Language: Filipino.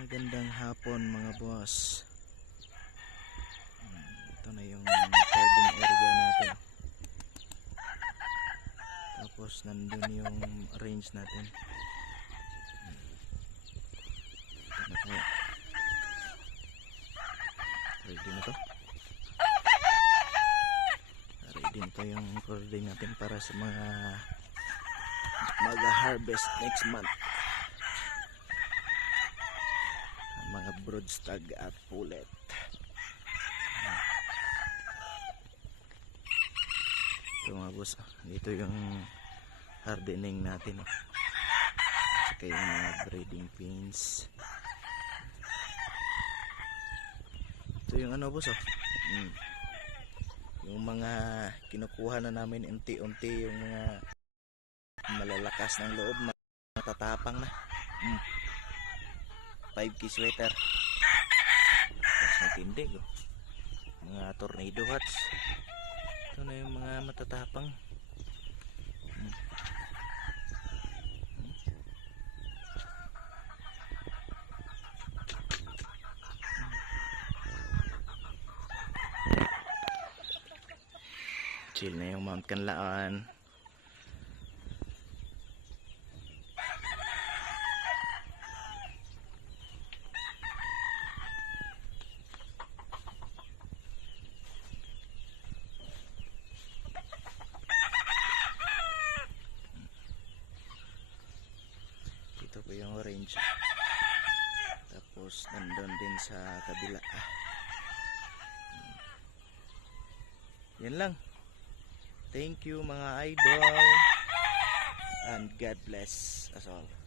Magandang hapon mga boss. Ito na yung garden area natin. Tapos nandun yung range natin. Ito na po. Ready na to. Ready na to yung recording natin para sa mga mag-harvest next month. Mga broodstag at pullet. Ito mga boss, dito yung hardening natin. Saka yung mga breeding pins. Ito yung ano boss, yung mga kinukuha na namin unti-unti, yung mga malalakas ng loob, matatapang na. 5K sweater. Tapos natindig, mga tornado hats. Ito na yung mga matatapang. Chill na yung Mount Canlaan. Ito po yung orange. Tapos nandun din sa kabila. Yan lang. Thank you mga idol. And God bless us all.